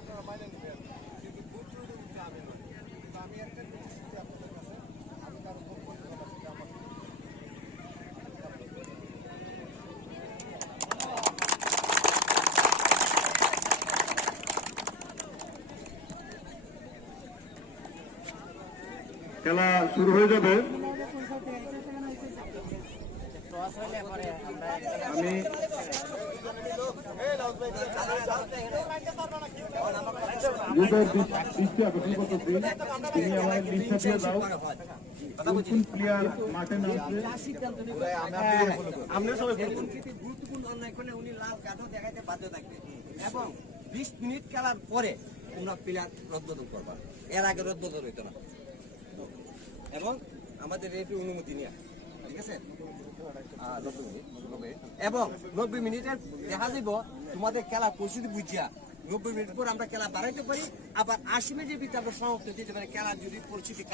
আপনারা মাইনে নেবেন, কিন্তু আমি নয়। আমি একটা জিনিস আপনাদের কাছে, আমি কারো বক্তব্য আমার খেলা শুরু হয়ে যাবে। আমি দৃষ্টি আকর্ষণ করতেছি, তুমি আমার লিস্টটা দিয়ে দাও। কোন প্লেয়ার মাঠে নামছে গুরুত্বপূর্ণ অন্যায় করলে উনি লাল কার্ডও দেখাইতে বাধ্য থাকবে এবং 20 মিনিট খেলার পরে তোমরা প্লেয়ার রদ্দদল করবা, এর আগে রদ্দদল হইতো না এবং আমাদের রেফারি অনুমতি নিয়ে, ঠিক আছে? 90 মিনিট এবং 90 মিনিটের দেখা যাব তোমাদের খেলা পরিস্থিতি বুঝিয়া 90 মিনিট পর আমরা খেলা বাড়াইতে পারি, আবার 80 মিনিটের ভিতরে আমরা সমাপ্ত দিতে পারি খেলা যদি পরিস্থিতি